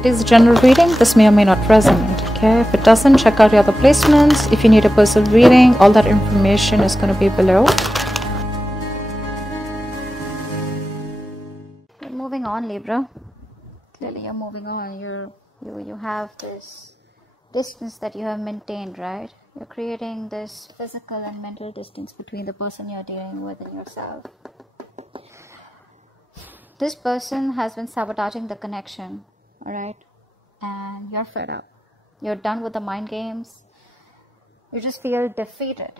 It is a general reading. This may or may not resonate. Okay, if it doesn't, check out your other placements. If you need a personal reading, all that information is going to be below. You're moving on, Libra. Clearly you're moving on. You have this distance that you have maintained, right? You're creating this physical and mental distance between the person you're dealing with and yourself. This person has been sabotaging the connection, all right? And you're fed up. You're done with the mind games. You just feel defeated.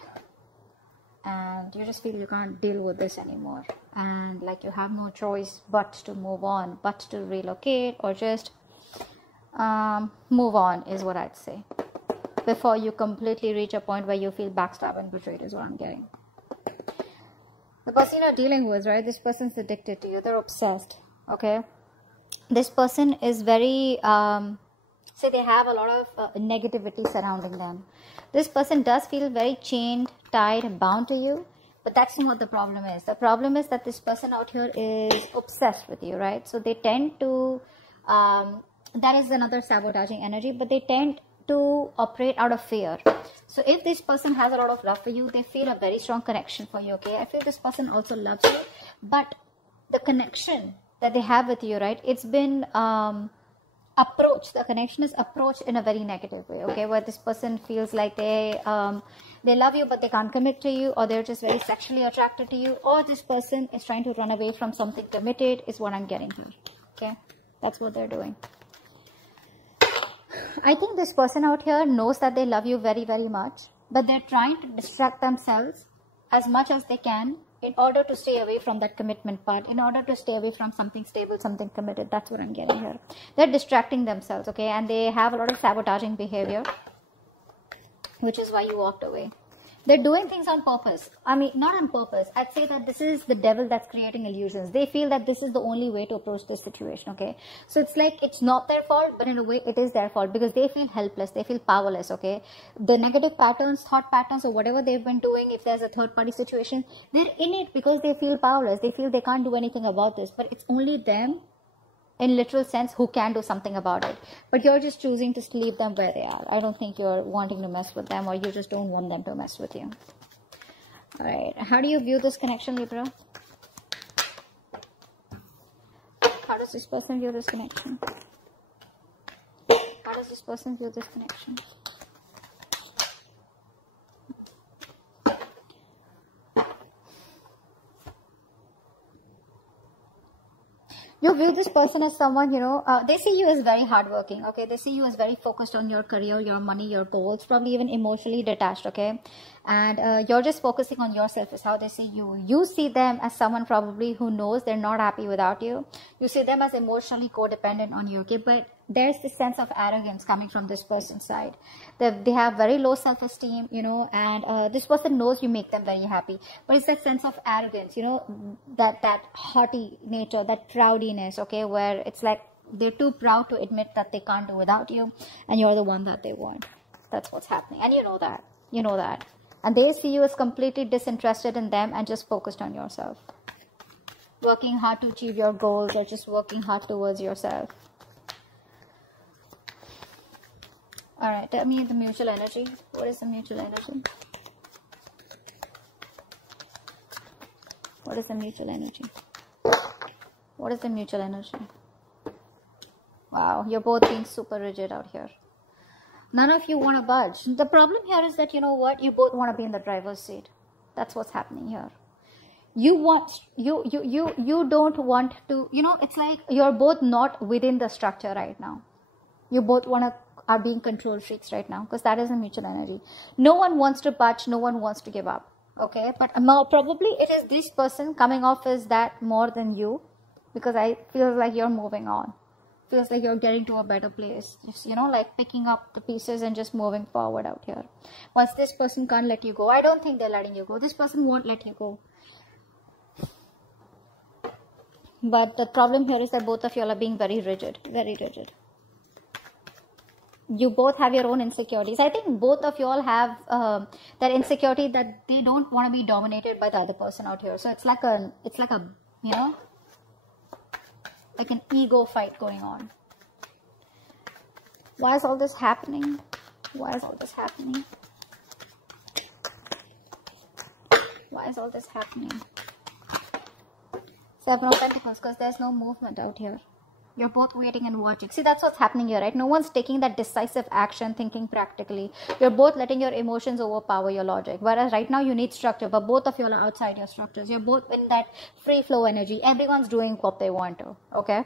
And you just feel you can't deal with this anymore. And like you have no choice but to move on, but to relocate, or just move on is what I'd say. Before you completely reach a point where you feel backstabbed and betrayed is what I'm getting. The person you're dealing with, right? This person's addicted to you. They're obsessed, okay? This person is very, say they have a lot of negativity surrounding them. This person does feel very chained, tied, bound to you. But that's not what the problem is. The problem is that this person out here is obsessed with you, right? So they tend to, that is another sabotaging energy, but they tend to operate out of fear. So if this person has a lot of love for you, they feel a very strong connection for you, okay? I feel this person also loves you, but the connection that they have with you, right? It's been approached. The connection is approached in a very negative way, okay? Where this person feels like they love you, but they can't commit to you, or they're just very sexually attracted to you, or this person is trying to run away from something committed is what I'm getting here, okay? That's what they're doing. I think this person out here knows that they love you very, very much, but they're trying to distract themselves as much as they can in order to stay away from that commitment part, in order to stay away from something stable, something committed. That's what I'm getting here. They're distracting themselves, okay? And they have a lot of sabotaging behavior, which is why you walked away. They're doing things on purpose. I mean, not on purpose. I'd say that this is the devil that's creating illusions. They feel that this is the only way to approach this situation, okay? So it's like it's not their fault, but in a way it is their fault because they feel helpless. They feel powerless, okay? The negative patterns, thought patterns, or whatever they've been doing, if there's a third-party situation, they're in it because they feel powerless. They feel they can't do anything about this, but it's only them, in literal sense, who can do something about it. But you're just choosing to leave them where they are. I don't think you're wanting to mess with them, or you just don't want them to mess with you. All right. How do you view this connection, Libra? How does this person view this connection? How does this person view this connection? You view this person as someone, you know, they see you as very hardworking, okay? They see you as very focused on your career, your money, your goals, probably even emotionally detached, okay? And you're just focusing on yourself is how they see you. You see them as someone probably who knows they're not happy without you. You see them as emotionally codependent on you, okay? But there's this sense of arrogance coming from this person's side. They have very low self-esteem, you know, and this person knows you make them very happy. But it's that sense of arrogance, you know, that haughty nature, that proudiness, okay, where it's like they're too proud to admit that they can't do without you, and you're the one that they want. That's what's happening. And you know that. You know that. And they see you as completely disinterested in them and just focused on yourself. Working hard to achieve your goals, or just working hard towards yourself. Alright, tell me the mutual energy. What is the mutual energy? What is the mutual energy? What is the mutual energy? Wow, you're both being super rigid out here. None of you want to budge. The problem here is that, you know what? You both want to be in the driver's seat. That's what's happening here. You don't want to, you know, it's like you're both not within the structure right now. You both are being control freaks right now, because that is a mutual energy. No one wants to budge, no one wants to give up, okay? But probably it is this person coming off as that more than you, because I feel like you're moving on. Feels like you're getting to a better place. Just, you know, like picking up the pieces and just moving forward out here. Once this person can't let you go, I don't think they're letting you go. This person won't let you go. But the problem here is that both of you are being very rigid, very rigid. You both have your own insecurities. I think both of you all have that insecurity that they don't want to be dominated by the other person out here. So it's like a, you know, like an ego fight going on. Why is all this happening? Why is all this happening? Why is all this happening? Seven of Pentacles, because there's no movement out here. You're both waiting and watching. See, that's what's happening here, right? No one's taking that decisive action, thinking practically. You're both letting your emotions overpower your logic. Whereas right now you need structure, but both of you are outside your structures. You're both in that free flow energy. Everyone's doing what they want to, okay?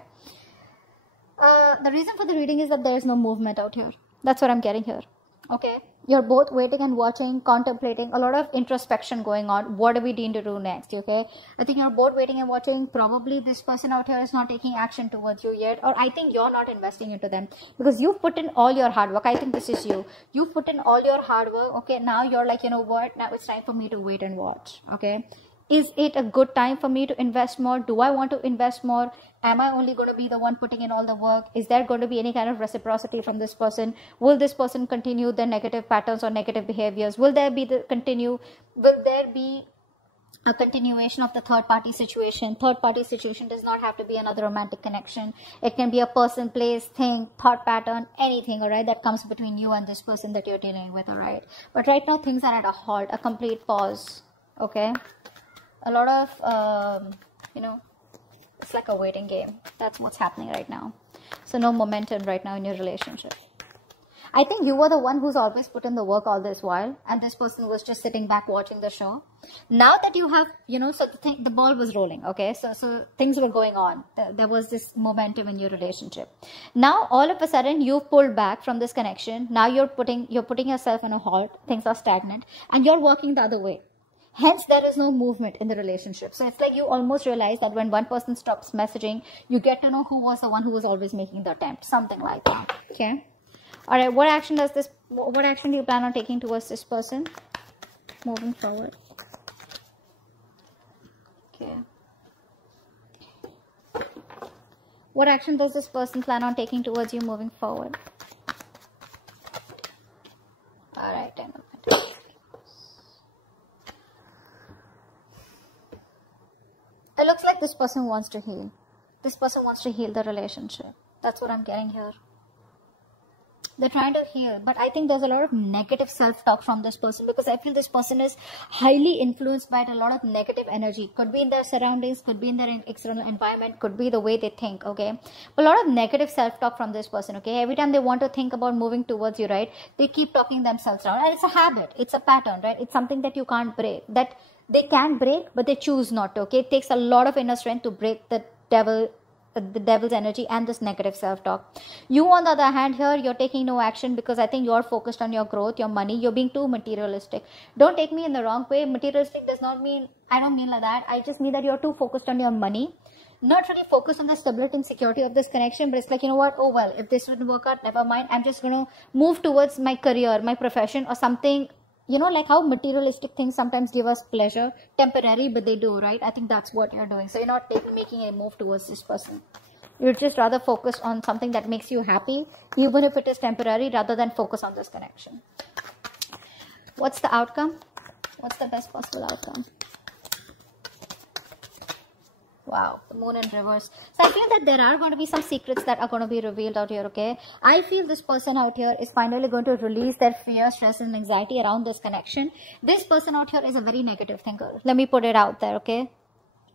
The reason for the reading is that there's no movement out here. That's what I'm getting here, okay? You're both waiting and watching, contemplating, a lot of introspection going on. What do we need to do next, okay? I think you're both waiting and watching. Probably this person out here is not taking action towards you yet. Or I think you're not investing into them. Because you've put in all your hard work. I think this is you. You've put in all your hard work, okay? Now you're like, you know what? Now it's time for me to wait and watch, okay? Is it a good time for me to invest more? Do I want to invest more? Am I only going to be the one putting in all the work? Is there going to be any kind of reciprocity from this person? Will this person continue their negative patterns or negative behaviors? Will there be a continuation of the third party situation? Third party situation does not have to be another romantic connection. It can be a person, place, thing, thought pattern, anything, all right, that comes between you and this person that you're dealing with, all right? But right now things are at a halt, a complete pause, okay? A lot of, you know, it's like a waiting game. That's what's happening right now. So no momentum right now in your relationship. I think you were the one who's always put in the work all this while, and this person was just sitting back watching the show. Now that you have, you know, so the ball was rolling, okay? So things were going on. There was this momentum in your relationship. Now all of a sudden you've pulled back from this connection. Now you're putting yourself in a halt. Things are stagnant, and you're working the other way. Hence, there is no movement in the relationship. So it's like you almost realize that when one person stops messaging, you get to know who was the one who was always making the attempt. Something like that. Okay. All right. What action do you plan on taking towards this person moving forward? Okay. What action does this person plan on taking towards you moving forward? All right. It looks like this person wants to heal. This person wants to heal the relationship. That's what I'm getting here. They're trying to heal. But I think there's a lot of negative self-talk from this person, because I feel this person is highly influenced by a lot of negative energy. Could be in their surroundings, could be in their external environment, could be the way they think, okay? A lot of negative self-talk from this person, okay? Every time they want to think about moving towards you, right? They keep talking themselves around. And it's a habit. It's a pattern, right? It's something that you can't break. That they can break, but they choose not to, okay? It takes a lot of inner strength to break the devil's energy and this negative self-talk. You, on the other hand, here, you're taking no action because I think you're focused on your growth, your money. You're being too materialistic. Don't take me in the wrong way. Materialistic does not mean, I don't mean like that. I just mean that you're too focused on your money. Not really focused on the stability and security of this connection, but it's like, you know what? Oh, well, if this wouldn't work out, never mind. I'm just going to move towards my career, my profession, or something. You know, like how materialistic things sometimes give us pleasure, temporary, but they do, right? I think that's what you're doing. So you're not making a move towards this person. You're just rather focused on something that makes you happy, even if it is temporary, rather than focus on this connection. What's the outcome? What's the best possible outcome? Wow, the moon in reverse. So I feel that there are going to be some secrets that are going to be revealed out here, okay? I feel this person out here is finally going to release their fear, stress, and anxiety around this connection. This person out here is a very negative thinker. Let me put it out there, okay?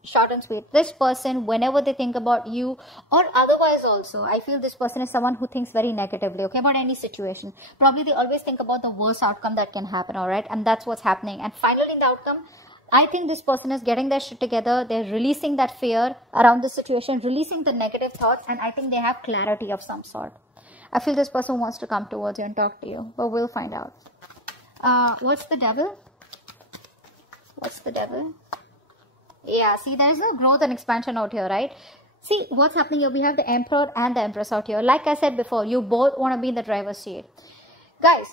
Short and sweet. This person, whenever they think about you or otherwise also, I feel this person is someone who thinks very negatively, okay, about any situation. Probably they always think about the worst outcome that can happen, all right? And that's what's happening. And finally, in the outcome, I think this person is getting their shit together. They're releasing that fear around the situation, releasing the negative thoughts, and I think they have clarity of some sort. I feel this person wants to come towards you and talk to you, but we'll find out. What's the devil? What's the devil? Yeah, see, there's no growth and expansion out here, right? See, what's happening here? We have the Emperor and the Empress out here. Like I said before, you both want to be in the driver's seat. Guys,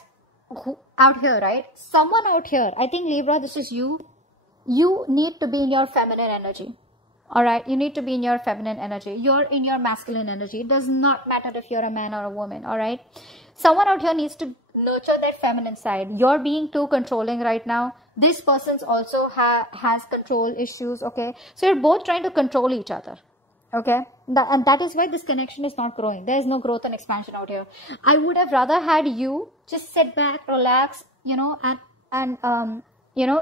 out here, right? Someone out here, I think Libra, this is you. You need to be in your feminine energy. Alright, you need to be in your feminine energy. You're in your masculine energy. It does not matter if you're a man or a woman. Alright, someone out here needs to nurture that feminine side. You're being too controlling right now. This person's also has control issues. Okay, so you're both trying to control each other. Okay, and that is why this connection is not growing. There is no growth and expansion out here. I would have rather had you just sit back, relax, and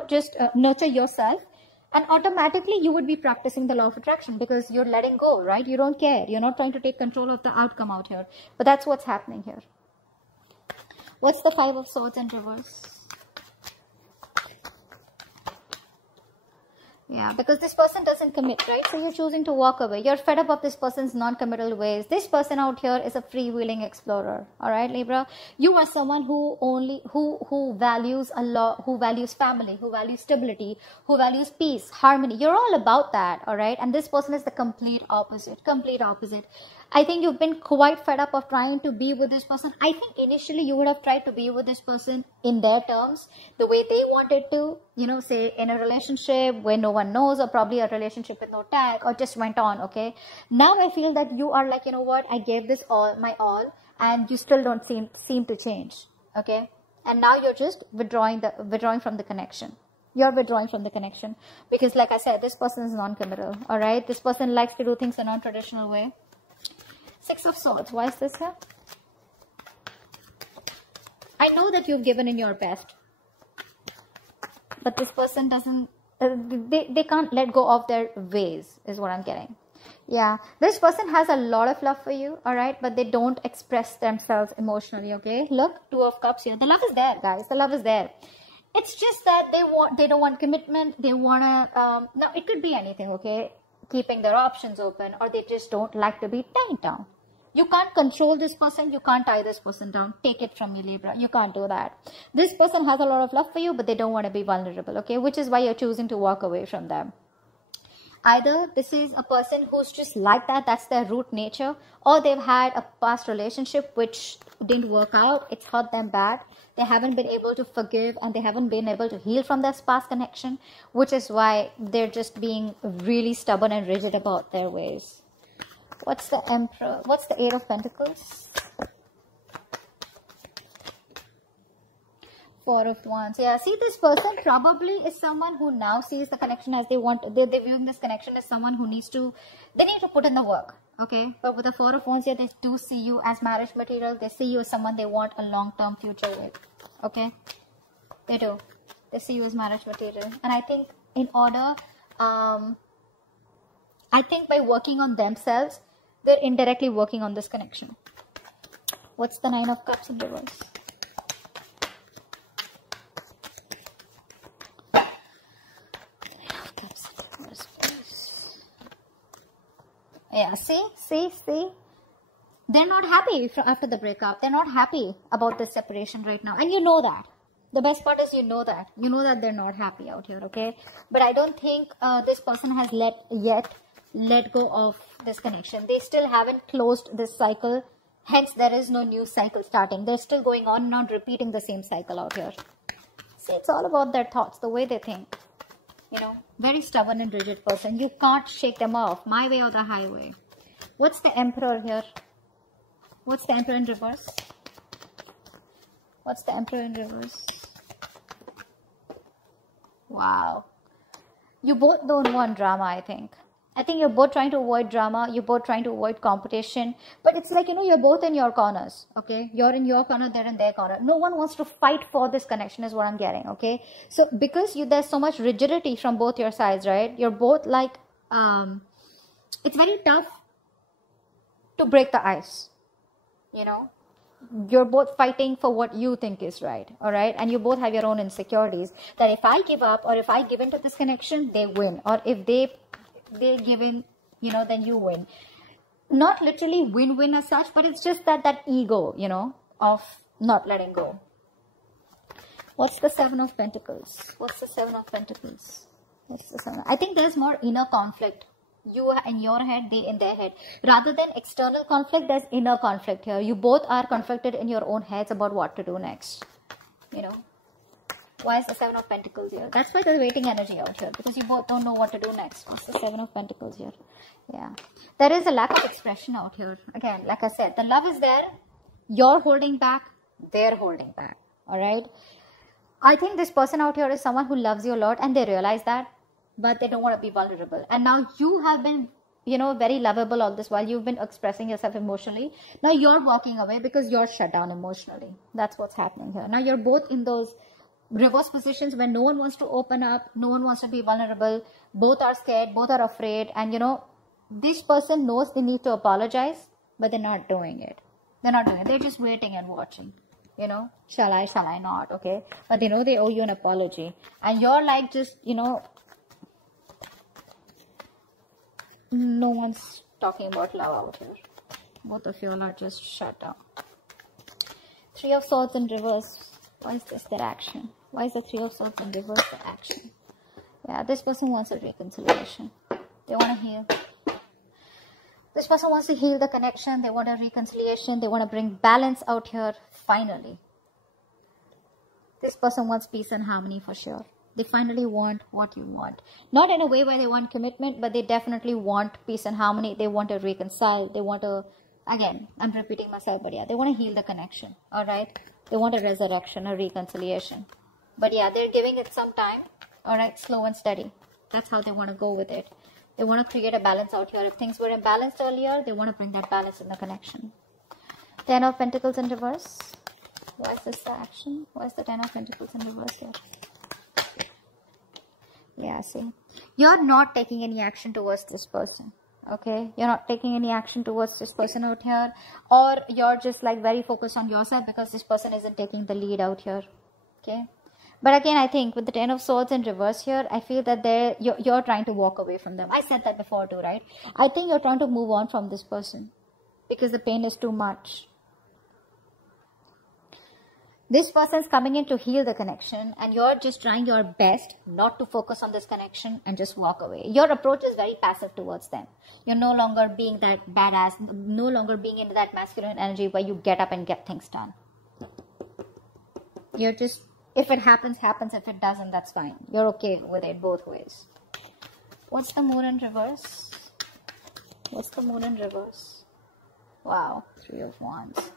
just nurture yourself, and automatically you would be practicing the law of attraction, because you're letting go, right? You don't care. You're not trying to take control of the outcome out here. But that's what's happening here. What's the Five of Swords in reverse? Yeah, because this person doesn't commit, right? So you're choosing to walk away. You're fed up of this person's non-committal ways. This person out here is a freewheeling explorer. All right, Libra? You are someone who values a lot, who values family, who values stability, who values peace, harmony. You're all about that, all right? And this person is the complete opposite, complete opposite. I think you've been quite fed up of trying to be with this person. I think initially you would have tried to be with this person in their terms, the way they wanted to, say in a relationship where no one knows, or probably a relationship with no tag, or just went on, okay? Now I feel that you are like, you know what, I gave this all, my all, and you still don't seem to change, okay? And now you're just withdrawing from the connection. You're withdrawing from the connection because, like I said, this person is non-committal, all right? This person likes to do things a non-traditional way. Six of Swords. Why is this here? I know that you've given in your best, but this person doesn't, they can't let go of their ways, is what I'm getting. Yeah, this person has a lot of love for you, all right, but they don't express themselves emotionally, okay? Look, Two of Cups here. The love is there, guys. The love is there. It's just that they don't want commitment. They want to, no, it could be anything, okay? Keeping their options open, or they just don't like to be tied down. You can't control this person. You can't tie this person down. Take it from me, Libra. You can't do that. This person has a lot of love for you, but they don't want to be vulnerable, okay? Which is why you're choosing to walk away from them. Either this is a person who's just like that, that's their root nature, or they've had a past relationship which didn't work out. It's hurt them bad. They haven't been able to forgive, and they haven't been able to heal from their past connection, which is why they're just being really stubborn and rigid about their ways. What's the Emperor? What's the Eight of Pentacles? Four of Wands. Yeah, see, this person probably is someone who now sees the connection as they want. They're viewing this connection as someone who needs to put in the work, okay? But with the Four of Wands here, they do see you as marriage material. They see you as someone they want a long-term future with, okay? They do. They see you as marriage material. And I think in order, I think by working on themselves, they're indirectly working on this connection. What's the Nine of Cups in reverse? Yeah, see. They're not happy after the breakup. They're not happy about this separation right now. And you know that. The best part is you know that. You know that they're not happy out here, okay? But I don't think this person has let go of this connection. They still haven't closed this cycle. Hence, there is no new cycle starting. They're still going on, not repeating the same cycle out here. See, it's all about their thoughts, the way they think. Very stubborn and rigid person. You can't shake them off. My way or the highway. What's the Emperor here? What's the Emperor in reverse? What's the Emperor in reverse? Wow. You both don't want drama, I think. I think you're both trying to avoid drama. You're both trying to avoid competition. But it's like, you're both in your corners, okay? You're in your corner, they're in their corner. No one wants to fight for this connection is what I'm getting, okay? So because there's so much rigidity from both your sides, right? You're both like, it's very tough to break the ice, You're both fighting for what you think is right, all right? And you both have your own insecurities that if I give up or if I give into this connection, they win. Or if they give in, then you win. Not literally win-win as such, but it's just that ego, of not letting go. What's the Seven of Pentacles? What's the Seven of Pentacles? What's the Seven? I think there's more inner conflict. You in your head, they in their head. Rather than external conflict, there's inner conflict here. You both are conflicted in your own heads about what to do next. Why is the Seven of Pentacles here? That's why there's waiting energy out here. Because you both don't know what to do next. What's the Seven of Pentacles here? Yeah. There is a lack of expression out here. Again, like I said, the love is there. You're holding back. They're holding back. Alright? I think this person out here is someone who loves you a lot. And they realize that. But they don't want to be vulnerable. And now you have been you know, very lovable all this while. You've been expressing yourself emotionally. Now you're walking away because you're shut down emotionally. That's what's happening here. Now you're both in those reverse positions when no one wants to open up, no one wants to be vulnerable, both are scared, both are afraid, and you know, this person knows they need to apologize, but they're not doing it. They're just waiting and watching, you know, shall I not, okay? But they know they owe you an apology, and you're like, just, you know, no one's talking about love out here. Both of you are just shut down. Three of Swords in reverse. Why is this their action? Why is the Three of Swords in reverse their action? Yeah, this person wants a reconciliation. They want to heal. This person wants to heal the connection. They want a reconciliation. They want to bring balance out here, finally. This person wants peace and harmony for sure. They finally want what you want. Not in a way where they want commitment, but they definitely want peace and harmony. They want to reconcile. They want to, again, I'm repeating myself, but yeah, they want to heal the connection. Alright? They want a resurrection, a reconciliation. But yeah, they're giving it some time. Alright, slow and steady. That's how they want to go with it. They want to create a balance out here. If things were imbalanced earlier, they want to bring that balance in the connection. Ten of Pentacles in reverse. Why is this the action? Why is the Ten of Pentacles in reverse here? Yeah, see. You're not taking any action towards this person. Okay? You're not taking any action towards this person out here. Or you're just like very focused on yourself because this person isn't taking the lead out here. Okay? But again, I think with the Ten of Swords in reverse here, I feel that you're trying to walk away from them. I said that before too, right? I think you're trying to move on from this person because the pain is too much. This person is coming in to heal the connection, and you're just trying your best not to focus on this connection and just walk away. Your approach is very passive towards them. You're no longer being that badass, no longer being into that masculine energy where you get up and get things done. You're just, if it happens, happens. If it doesn't, that's fine. You're okay with it both ways. What's the Moon in reverse? What's the Moon in reverse? Wow, Three of Wands.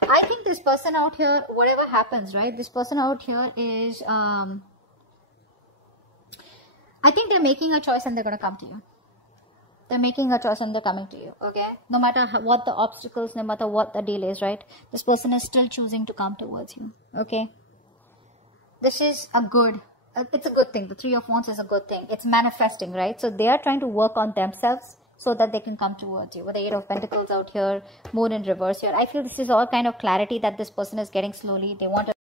I think this person out here, whatever happens, right? This person out here is, I think they're making a choice and they're going to come to you. They're making a choice and they're coming to you, okay? No matter what the obstacles, no matter what the delays, right? This person is still choosing to come towards you, okay? This is a good, it's a good thing. The Three of Wands is a good thing. It's manifesting, right? So they are trying to work on themselves so that they can come towards you. With the Eight of Pentacles out here, Moon in reverse here. I feel this is all kind of clarity that this person is getting slowly. They want to